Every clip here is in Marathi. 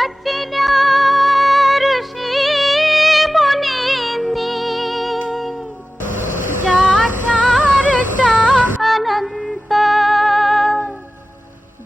रचिल्या ऋषी मुनींनी ज्याच्या ऋचा अनंत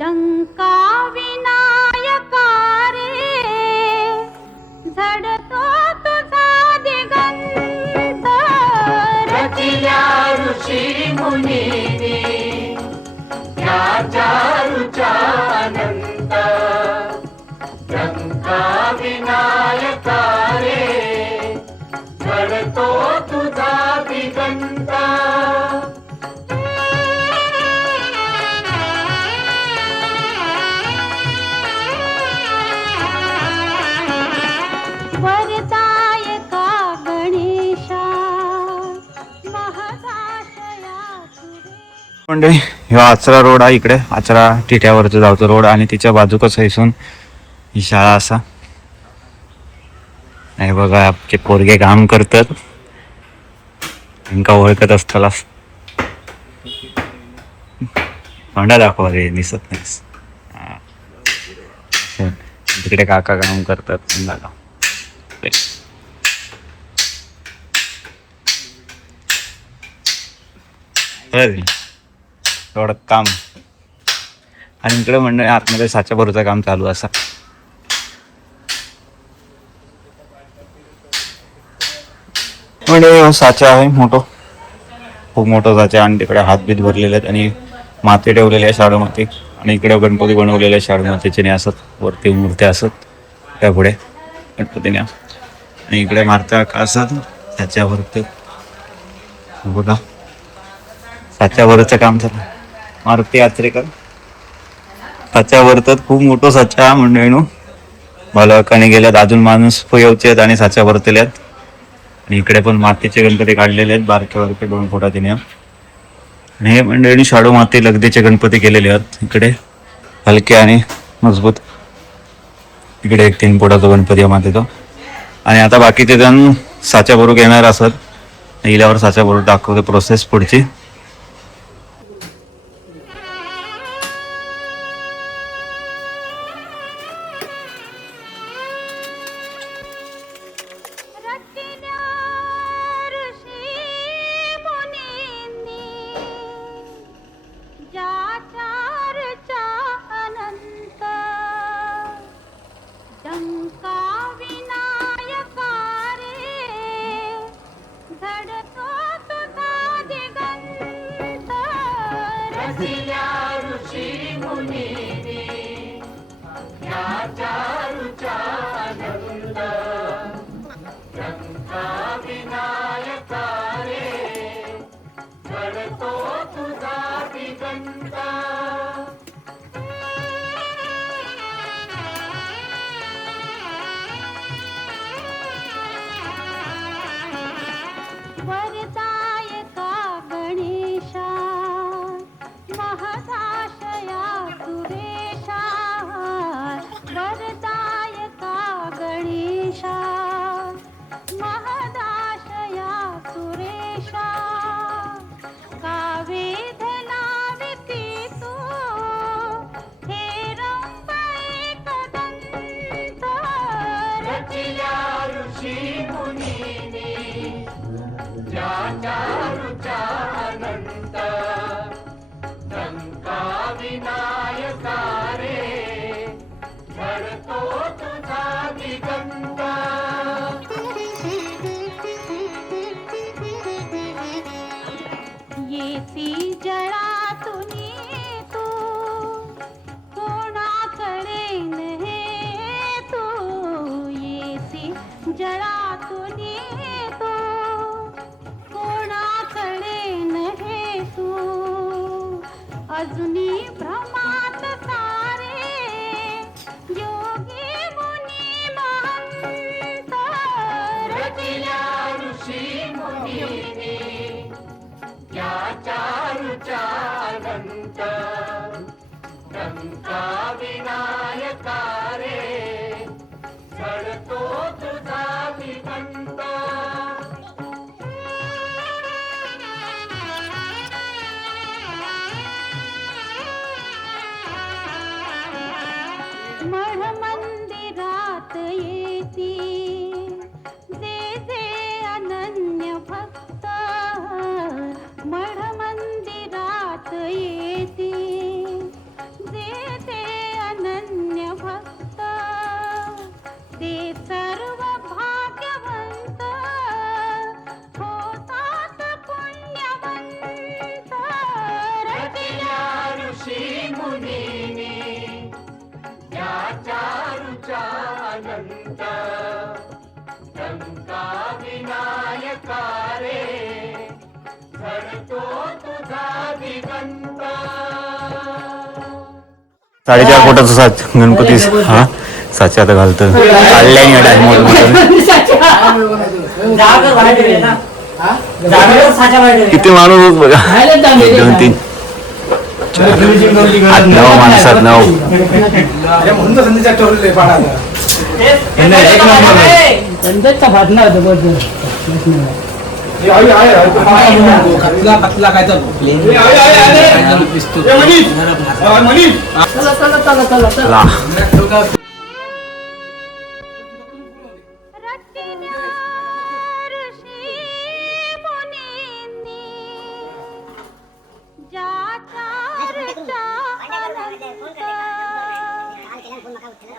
डंका विनायका रे झडतो तुझा दिगंत रचिल्या ऋषी मुनींनी त्याच्या ऋचा अनंत डंका विनायका रे झडतो तुझा दिगंत वरदायका गणेशा महदाशया तुरे मंडळी ह्यो आचरा रोड आहे. इकडे आचरा टिट्यावरचं जावतो रोड आणि तिच्या बाजूकच हैसून ही शाळा असा. नाही बघा आमचे पोरगे काम करतात त्यांना ओळखत असताला. तोंडा दाखवा रे दिसत नाहीस. तिकडे काका काम करतात दादा. थोडं काम आणि इकडे मंडळी आतमध्ये साच्या भरूचं काम चालू असा. म्हणजे साचा आहे मोठो, खूप मोठा साचा आणि तिकडे हातबीत भरलेले आहेत आणि माती ठेवलेले आहे शाडूमाती आणि इकडे गणपती बनवलेले शाडूमातीचे असत वरती मूर्त्या असत त्या पुढे गणपतीने आणि इकडे मारत्या का असत त्याच्यावरती बघा साच्यावरचं काम चालू. मारुती यात्रेकर साच्यावरतात खूप मोठं साचा मंडळीनो बालकाने गेल्यात अजून माणूस येऊचे आहेत आणि साच्या भरतेले आहेत आणि इकडे पण मातीचे गणपती काढलेले आहेत बारके बारके 2 फुटाचे आणि हे मंडळीने शाडू माती लगदीचे गणपती केलेले आहेत. इकडे हलके आणि मजबूत. इकडे एक 3 फुटाचा गणपती आहे मातीचा आणि आता बाकीचे जण साच्या भरू घेणार असत. इल्यावर साच्या भरू दाखवते प्रोसेस पुढची. रचिल्या ऋषी मुनींनी ज्याच्या ऋचा अनंत डंका विनायका रे झडतो तुझा दिगंत रचिल्या ऋषी मुनींनी त्याच्या ऋचा अनंत डंका विनायका रे झडतो तुझा दिगंत वरदायका गणेशा महदाशया सुरेशा वरदायका गणेशा महदाशया सुरेशा का वेध लाविती तू हे रंग एकदंत रचिल्या ऋषी मुनींनी ज्याच्या ऋचा अनंत डंका विनायका रे झडतो तुझा दिगंत येसी जळातुनी तू कोणाकडे नहे तू येसी जळातुनी तू कोणाकडे नहे तू अजुनी भ्रमात सारे योगी मुनी महंत रचिल्या ऋषी मुनींनी त्याच्या ऋचा अनंत डंका विनायका रे झडतो तुझा दिगंत मढ मंदिर येती जे जे अनन्य भक्त मढ मंदिरात येती जे जे अनन्य भक्त ते सर्व भाग्यवंत होतात पुण्यवंत रचिल्या ऋषी मुनीनी या चारूचा अनंत लंका विनायका रे घडतो तुझा दिगंत. 4.5 फुटाचा साच गणपती हा साचे आता घालतं काढल्याने डायमंड किती माणूस बघा 1 2 3 8 9 माणसात 9 रचिल्या ऋषी मुनींनी ज्या चारूचा अनंत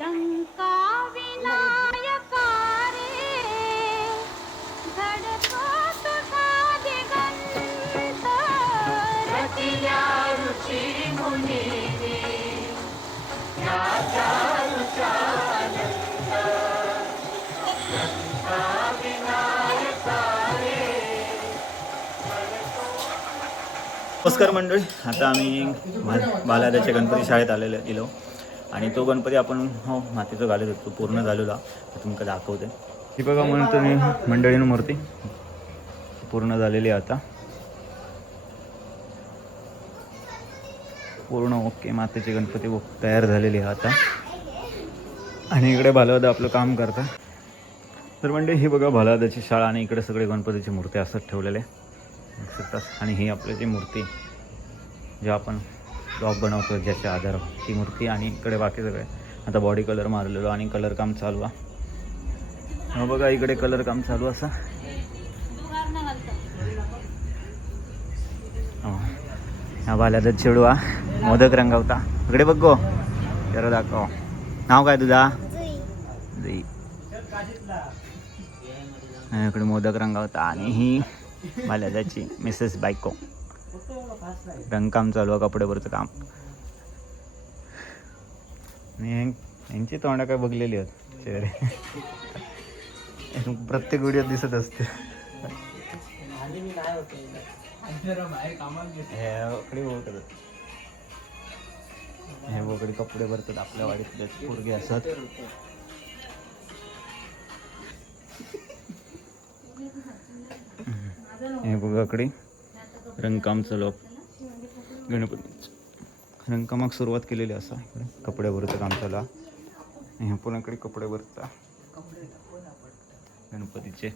लंका विनायका रे घडतो तुझा दिगंत रचिल्या ऋषी मुनीनी या चारूचा अनंत लंका विनायका रे. नमस्कार मंडळी, आता आम्ही बालादाच्या गणपती शाळेत गेलो आणि तो गणपती आपण मातीचं घालत होतो पूर्ण झालेला तुमका दाखवते. ही बघा म्हणतो मी मंडळीनं मूर्ती पूर्ण झालेली आहे आता पूर्ण ओके. मातीचे गणपती तयार झालेली आहे आता आणि इकडे भालादा आपलं काम करता. तर म्हणजे ही बघा भालादाची शाळा आणि इकडे सगळे गणपतीची मूर्ती असंच ठेवलेले आणि ही आपली जी मूर्ती जे आपण ब्लॉक बनवतो ज्याचे आधार ती मूर्ती आणि इकडे बाकी सगळे आता बॉडी कलर मारलेलो आणि कलर काम चालू आहे. हा बघा इकडे कलर काम चालू असं हा भालादा चेडवा मोदक रंगवता इकडे बघ गो जरा दाखव. नाव काय तुझा? जुई. इकडे मोदक रंगवता आणि ही भालादाची मिसेस बायको रंगकाम चालू आहे कपड्यावरचं काम. यांची तोंड काय बघलेली आहेत चेहरे प्रत्येक व्हिडिओ दिसत असते. हे बोकडे कपडे भरतात आपल्या वाडीत पोरगे असतात. हे बघाकडे रंगकाम चालू गणपती रंगकामाक सुरुवात केलेली असा इकडे कपड्यावरचं काम चालू आहे. हे पण इकडे कपडे भरता गणपतीचे.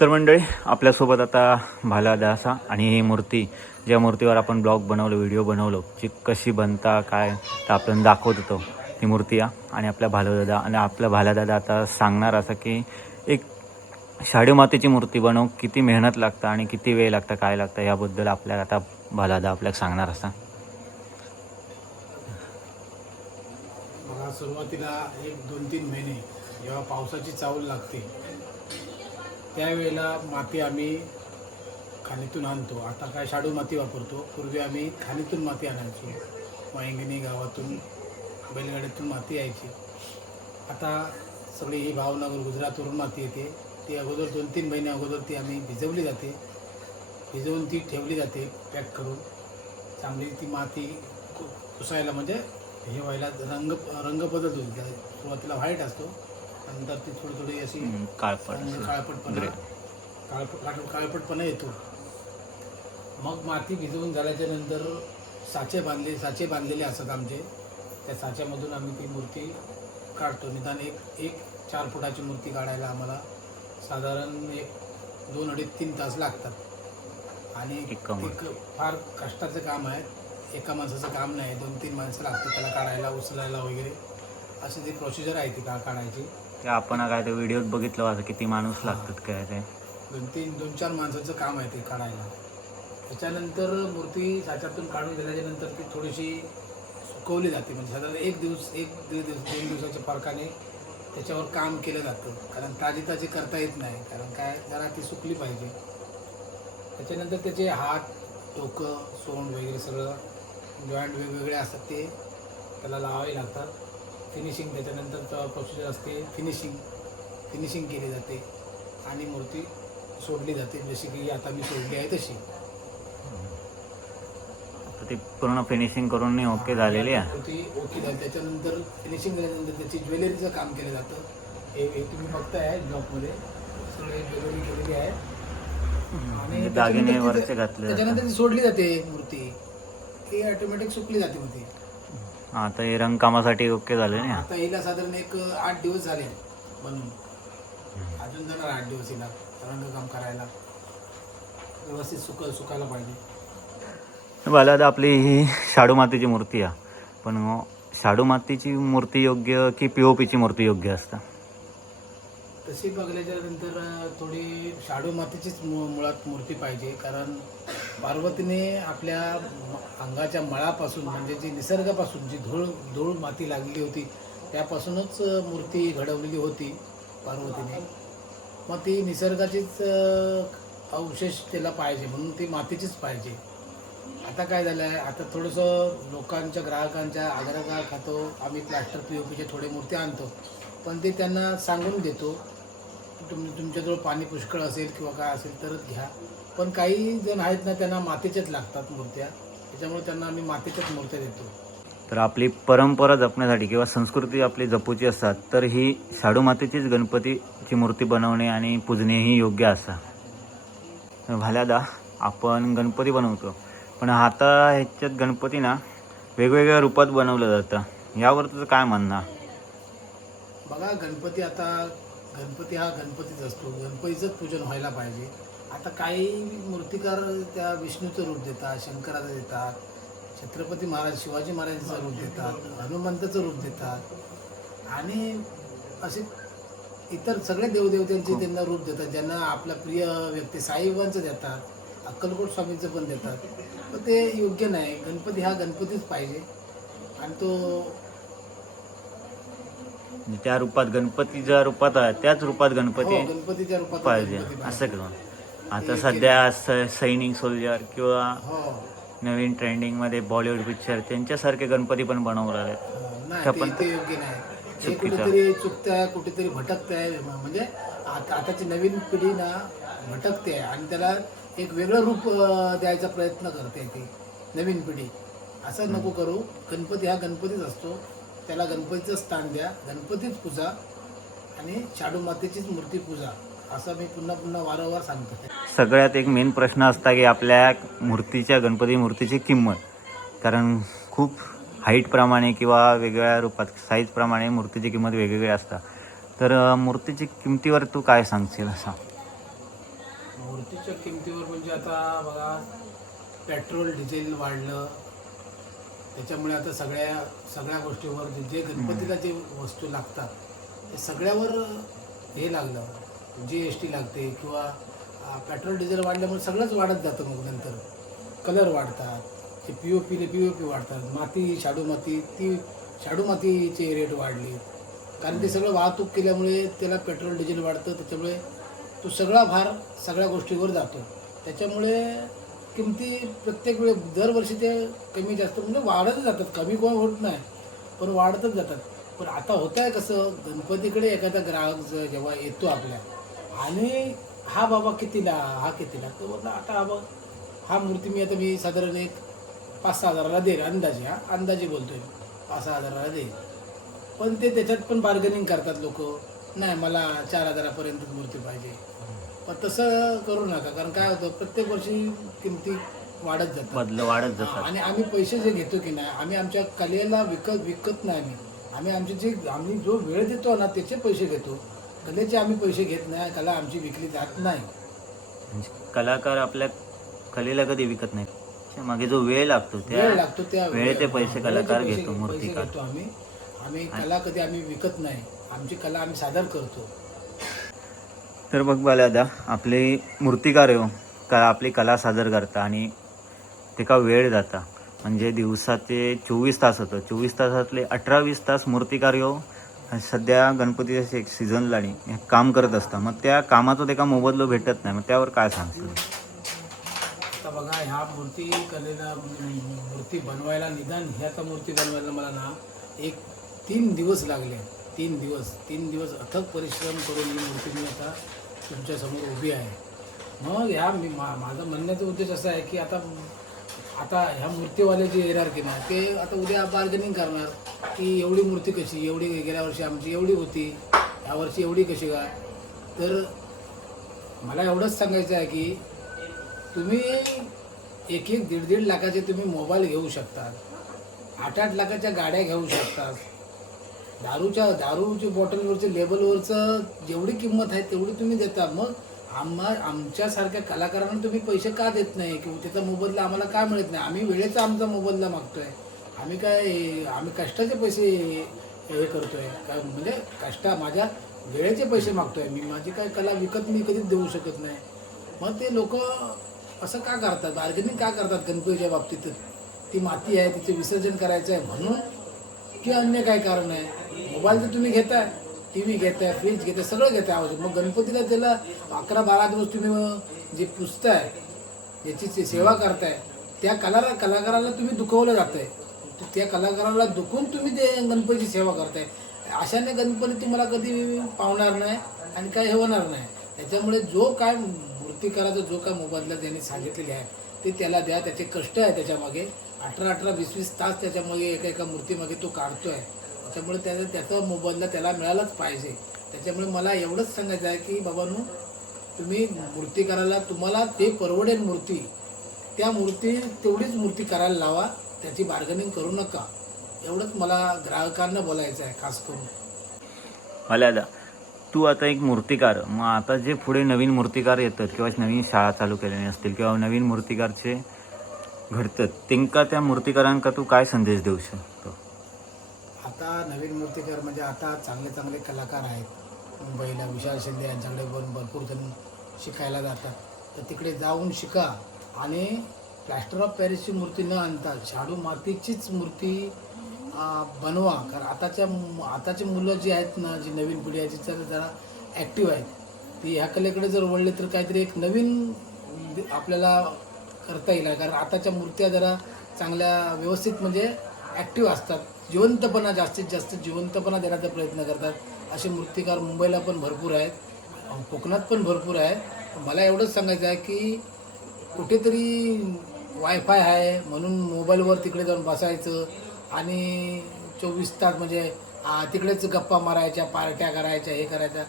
तर मंडळी आपल्यासोबत आता भालादा असा आणि ही मूर्ती ज्या मूर्तीवर आपण ब्लॉग बनवलं व्हिडिओ बनवलो जी कशी बनता काय तर आपण दाखवत होतो ती मूर्ती आणि आपल्या भालादादा आणि आपला भालादादा आता सांगणार असं की एक शाडू मातीची मूर्ती बनव किती मेहनत लागतं आणि किती वेळ लागतं काय लागतं याबद्दल आपल्याला आता भालादा आपल्याला सांगणार असा. मला सुरुवातीला 1-2-3 महिने जेव्हा पावसाची चावल लागते त्यावेळेला माती आम्ही खाणीतून आणतो. आता काय शाडू माती वापरतो. पूर्वी आम्ही खाणीतून माती आणायचो. वांगणी गावातून बैलगाड्यातून माती यायची. आता सगळी ही भावनगर गुजरातवरून माती येते. ती अगोदर 2-3 महिने अगोदर ती आम्ही भिजवली जाते. भिजवून ती ठेवली जाते पॅक करून. चांगली ती माती पुसायला म्हणजे हे व्हायला रंग बदलतो. सुरुवातीला व्हाईट असतो नंतर ती थोडी थोडी अशी काळपटपणा येतो. मग माती भिजवून झाल्याच्या नंतर साचे बांधलेले असतात आमचे. त्या साच्यामधून आम्ही ती मूर्ती काढतो. निदान एक 4 फुटाची मूर्ती काढायला आम्हाला साधारण एक 2-2.5-3 तास लागतात आणि एक कमळ. एक फार कष्टाचं काम आहे. एका माणसाचं काम नाही, 2-3 माणसं लागतात त्याला काढायला, उचलायला वगैरे अशी जी प्रोसिजर आहे ती काढायची. ते आपण काय ते व्हिडिओत बघितलं होतं किती माणूस लागतात काय ते. 2-4 माणसाचं काम आहे ते काढायला. त्याच्यानंतर मूर्ती साच्यातून काढून दिल्याच्या नंतर ती थोडीशी सुकवली जाते. म्हणजे साधारण 1 दिवस 1-1.5 दिवस 2 दिवसाच्या फरकाने त्याच्यावर काम केलं जातं. कारण ताजी करता येत नाही, कारण काय जरा ती सुकली पाहिजे. त्याच्यानंतर त्याचे हात, डोकं, सोंड वगैरे सगळं जॉईंट वेगवेगळे असतात ते त्याला लावावे लागतात. फिनिशिंग त्याच्यानंतर प्रोसिजर असते. फिनिशिंग केली जाते आणि मूर्ती सोडली जाते, जशी की आता मी सोडली आहे तशी. तर ती पूर्ण फिनिशिंग करून ओके झालेली आहे. मूर्ती ओके झाली. त्याच्यानंतर फिनिशिंग झाल्यानंतर त्याची ज्वेलरीचं काम केलं जातं. हे तुम्ही बघताय ब्लॉकमध्ये सगळे ज्वेलरी केलेली आहे आणि दागिने वरचे घातले त्याच्यानंतर ती सोडली जाते मूर्ती. ती ऑटोमॅटिक सुकली जाते मग ती. आता हे रंगकामासाठी ओके झाले ना. आता हिला साधारण एक 8 दिवस झाले म्हणून अजून जाणार 8 दिवस हिला रंगकाम करायला. व्यवस्थित सुकायला पाहिजे. मला आता आपली ही शाडू मातीची मूर्ती आहे, पण शाडू मातीची मूर्ती योग्य की POPची मूर्ती योग्य असतं? तशी बघल्याच्या नंतर थोडी शाडू मातीचीच मुळात मूर्ती पाहिजे. कारण पार्वतीने आपल्या अंगाच्या मळापासून म्हणजे जी निसर्गापासून जी धूळ माती लागलेली होती त्यापासूनच मूर्ती घडवलेली होती पार्वतीने. मग ती निसर्गाचीच अवशेष त्याला पाहिजे म्हणून ती मातीचीच पाहिजे. आता काय झालं आहे, आता थोडंसं लोकांच्या ग्राहकांच्या आग्रहा खातो आम्ही प्लास्टर POPचे थोडे मूर्ती आणतो, पण ते त्यांना सांगून देतो तुमच्याजवळ पाणी पुष्कळ असेल किंवा काय असेल तरच घ्या. पण काही जण आहेत ना त्यांना मातीच्याच लागतात मूर्त्या, त्याच्यामुळे त्यांना आम्ही मातीच्याच मूर्त्या देतो. तर आपली परंपरा जपण्यासाठी किंवा संस्कृती आपली जपूची असतात तर ही शाडू मातीचीच गणपतीची मूर्ती बनवणे आणि पूजणे ही योग्य असतात. भाल्यादा आपण गणपती बनवतो, पण आता ह्याच्यात गणपती ना वेगवेगळ्या रूपात बनवलं जातं. यावर तुझं काय म्हणणं? बघा, गणपती हा गणपतीच असतो. गणपतीचंच पूजन व्हायला पाहिजे. आता काही मूर्तिकार त्या विष्णूचं रूप देतात, शंकराचं देतात, छत्रपती महाराज शिवाजी महाराजांचं रूप देतात, हनुमंताचं रूप देतात आणि असे इतर सगळे देवदेवतांचे त्यांना रूप देतात. ज्यांना आपला प्रिय व्यक्ती साईबाबांचं देतात, अक्कलकोट स्वामींचं पण देतात. पण ते योग्य नाही. गणपती हा गणपतीच पाहिजे आणि तो त्या रूपात गणपतीच्या रूपात आहे त्याच रूपात गणपती गणपतीच्या रूपात पाहिजे असं करून. आता सध्या सैनिक सोल्जर किंवा हो नवीन ट्रेंडिंगमध्ये बॉलिवूड पिक्चर त्यांच्यासारखे गणपती पण बनवून राहिले. नाही, ते योग्य नाही. हे कुठेतरी चुकतंय, कुठेतरी भटकतंय. म्हणजे आताची नवीन पिढी ना भटकते आणि त्याला एक वेगळं रूप द्यायचा प्रयत्न करते ती नवीन पिढी. असं नको करू. गणपती हा गणपतीच असतो, त्याला गणपतीचं स्थान द्या, गणपतीच पूजा आणि शाडू मातेचीच मूर्ती पूजा, असं मी पुन्हा वारंवार सांगतो. सगळ्यात एक मेन प्रश्न असता की आपल्या मूर्तीच्या गणपती मूर्तीची किंमत, कारण खूप हाईटप्रमाणे किंवा वेगवेगळ्या रूपात साईजप्रमाणे मूर्तीची किंमत वेगवेगळी असतात. तर मूर्तीची किमतीवर तू काय सांगशील? असं मूर्तीच्या किमतीवर म्हणजे आता बघा, पेट्रोल डिझेल वाढलं, त्याच्यामुळे आता सगळ्या गोष्टीवर जे गणपतीला जे वस्तू लागतात ते सगळ्यावर हे लागलं, GST लागते किंवा पेट्रोल डिझेल वाढल्यामुळे सगळंच वाढत जातं. मग नंतर कलर वाढतात, ते POP वाढतात, शाडू मातीचे रेट वाढले, कारण ते सगळं वाहतूक केल्यामुळे त्याला पेट्रोल डिझेल वाढतं. त्याच्यामुळे तो सगळा भार सगळ्या गोष्टीवर जातो. त्याच्यामुळे किमती प्रत्येक वेळी दरवर्षी ते कमी जास्त म्हणजे वाढतच जातात, कमी कोण होत नाही पण वाढतच जातात. पण आता होत आहे कसं, गणपतीकडे एखादा ग्राहक जेव्हा येतो आपल्या आणि हा बाबा कितीला, तो म्हटलं आता हा मूर्ती मी साधारण एक 5-6 हजाराला देईल, अंदाजे बोलतोय, 5-6 हजाराला देईल. पण ते त्याच्यात पण बार्गेनिंग करतात लोक, नाही मला 4 हजारापर्यंत मूर्ती पाहिजे. पण तसं करू नका, कारण काय होतं प्रत्येक वर्षी किमती वाढत जातात आणि आम्ही पैसे जे घेतो की नाही, आम्ही आमच्या कलेला विकत नाही. आम्ही जो वेळ देतो ना त्याचे पैसे घेतो, कलेचे आम्ही पैसे घेत नाही. कला आमची विकली जात नाही. म्हणजे कलाकार आपल्या कलेला कधी विकत नाही, त्याच्या मागे जो वेळ लागतो वेळ लागतो त्या वेळेचे पैसे कलाकार वेळेचे घेतो, पैसे मूर्तिकार. घेतो आम्ही कला कधी आम्ही विकत नाही, आमची कला आम्ही सादर करतो. तर बघ बाला दादा, आपले मूर्तिकार हो का आपली कला सादर करता आणि ते का वेळ जाता, म्हणजे दिवसाचे 24 तास होतं, 24 तासातले 18-20 तास मूर्तिकार हो सध्या गणपतीच्या एक सीझनला आणि काम करत असता. मग त्या कामाचं ते का मोबदला भेटत नाही, मग त्यावर काय सांगतो? आता बघा, ह्या मूर्ती कलेला मूर्ती बनवायला निदान ह्याचा मूर्ती बनवायला मला ना 3 दिवस लागले. 3 दिवस अथक परिश्रम करून ही मूर्ती मी आता तुमच्यासमोर उभी आहे. मग ह्या माझा म्हणण्याचा उद्देश असा आहे की आता ह्या मूर्तीवाले जे येणार की नाही ते आता उद्या बार्गेनिंग करणार की एवढी मूर्ती कशी, एवढी गेल्या वर्षी आमची एवढी होती, यावर्षी एवढी कशी काय. तर मला एवढंच सांगायचं आहे की तुम्ही 1-1, 1.5 लाखाचे तुम्ही मोबाईल घेऊ शकता, 8-8 लाखाच्या गाड्या घेऊ शकतात. दारूच्या बॉटलवरचं लेबलवरचं जेवढी किंमत आहे तेवढी तुम्ही देता. मग आमच्यासारख्या कलाकारांना तुम्ही पैसे का देत नाही किंवा त्याचा मोबदला आम्हाला का मिळत नाही? आम्ही वेळेचा आमचा मोबदला मागतोय. आम्ही कष्टाचे पैसे हे करतोय काय, म्हणजे माझ्या वेळेचे पैसे मागतोय. मी माझी काय कला विकत मी कधीच देऊ शकत नाही. मग ते लोक असं का करतात, बार्गेनिंग का करतात गणपतीच्या बाबतीत? ती माती आहे, तिचे विसर्जन करायचं आहे म्हणून की अन्य काय कारण आहे? मोबाईल तर तुम्ही घेताय, टी व्ही घेताय, फ्रीज घेताय, सगळं घेताय आवाज. मग गणपतीला त्याला 11-12 दिवस तुम्ही जे पुजताय, याची सेवा करताय, त्या कलाकाराला तुम्ही दुखवलं जात आहे. त्या कलाकाराला दुखून तुम्ही ते गणपतीची सेवा करताय. अशाने गणपती तुम्हाला कधी पावणार नाही आणि काही हे होणार नाही. त्याच्यामुळे जो काय मूर्तिकाराचा जो काय मोबदला त्यांनी सांगितलेले आहे ते त्याला द्या. त्याचे कष्ट आहे त्याच्यामागे, 18-18, 20-20 तास त्याच्यामागे एका मूर्तीमागे तो काढतो आहे. त्याच्यामुळे त्याचा मोबदला त्याला मिळालाच पाहिजे. त्याच्यामुळे मला एवढंच सांगायचं आहे की बाबांनो, तुम्ही मूर्तिकाराला तुम्हाला ते परवडेल मूर्ती, त्या तेवढीच मूर्ती करायला लावा, त्याची बार्गेनिंग करू नका. एवढंच मला ग्राहकांना बोलायचं आहे खास करून. मला दादा, तू आता एक मूर्तिकार, मग आता जे पुढे नवीन मूर्तिकार येतात किंवा नवीन शाळा चालू केलेली असतील किंवा नवीन मूर्तिकारचे घडतात, त्यांना त्या मूर्तिकारांका तू काय संदेश देऊ शकतो? आता नवीन मूर्तिकार म्हणजे आता चांगले कलाकार आहेत. मुंबईला विशाल शिंदे यांच्याकडे भरपूर जण शिकायला जातात. तर तिकडे जाऊन शिका आणि प्लॅस्टर ऑफ पॅरिसची मूर्ती न आणता शाडू मातीचीच मूर्ती बनवा. कारण आताची मुलं जी आहेत ना, जी नवीन पिढी आहे, जी जरा ॲक्टिव्ह आहेत, ती ह्या कलेकडे जर वळले तर काहीतरी एक नवीन आपल्याला करता येईल. कारण आताच्या मूर्त्या जरा चांगल्या व्यवस्थित म्हणजे ॲक्टिव्ह असतात, जिवंतपणा जास्तीत जास्त जिवंतपणा देण्याचा प्रयत्न करतात. असे मूर्तिकार मुंबईला पण भरपूर आहेत, कोकणात पण भरपूर आहेत. मला एवढंच सांगायचं आहे की कुठेतरी वायफाय आहे म्हणून मोबाईलवर तिकडे जाऊन बसायचं आणि 24 तास म्हणजे तिकडेच गप्पा मारायच्या, पार्ट्या करायच्या, हे करायच्या.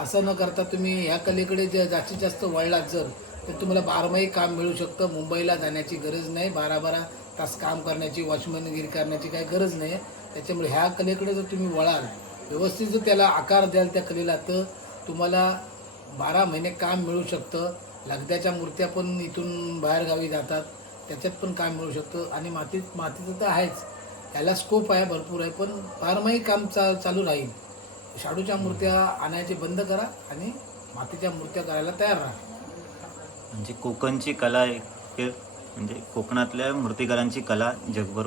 असं न करता तुम्ही ह्या कलेकडे जास्तीत जास्त वळलात जर तर तुम्हाला 12माही काम मिळू शकतं. मुंबईला जाण्याची गरज नाही, 12-12 तास काम करण्याची, वॉचमॅनगिरी करण्याची काही गरज नाही. त्याच्यामुळे ह्या कलेकडे जर तुम्ही वळाल, व्यवस्थित जर त्याला आकार द्याल त्या कलेला, तर तुम्हाला 12 महिने काम मिळू शकतं. लगद्याच्या मूर्त्या पण इथून बाहेरगावी जातात, त्याच्यात पण काम मिळू शकतं. आणि मातीचं तर आहेच, त्याला स्कोप आहे, भरपूर आहे, पण 12माही काम चालू राहील. शाडूच्या मूर्त्या आणायचे बंद करा आणि मातीच्या मूर्त्या करायला तयार राहा. म्हणजे कोकणची कला म्हणजे कोकणातल्या मूर्तिकारांची कला जगभर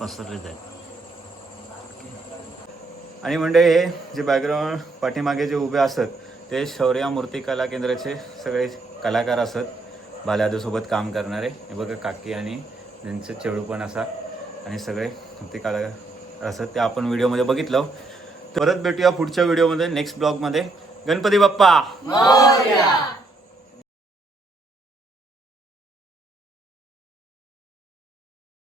पसरली जाईल. आणि म्हणजे हे जे बॅकग्राऊंड पाठीमागे जे उभे असत ते शौर्या मूर्ती कला केंद्राचे सगळे कलाकार असत, बाल्यादासोबत काम करणारे. हे बघा काकी आणि ज्यांचं चेडू पण असा आणि सगळे मूर्ती कलाकार असत, ते आपण व्हिडिओमध्ये बघितलं. परत भेटूया पुढच्या व्हिडिओमध्ये, नेक्स्ट ब्लॉगमध्ये. गणपती बाप्पा मोरया.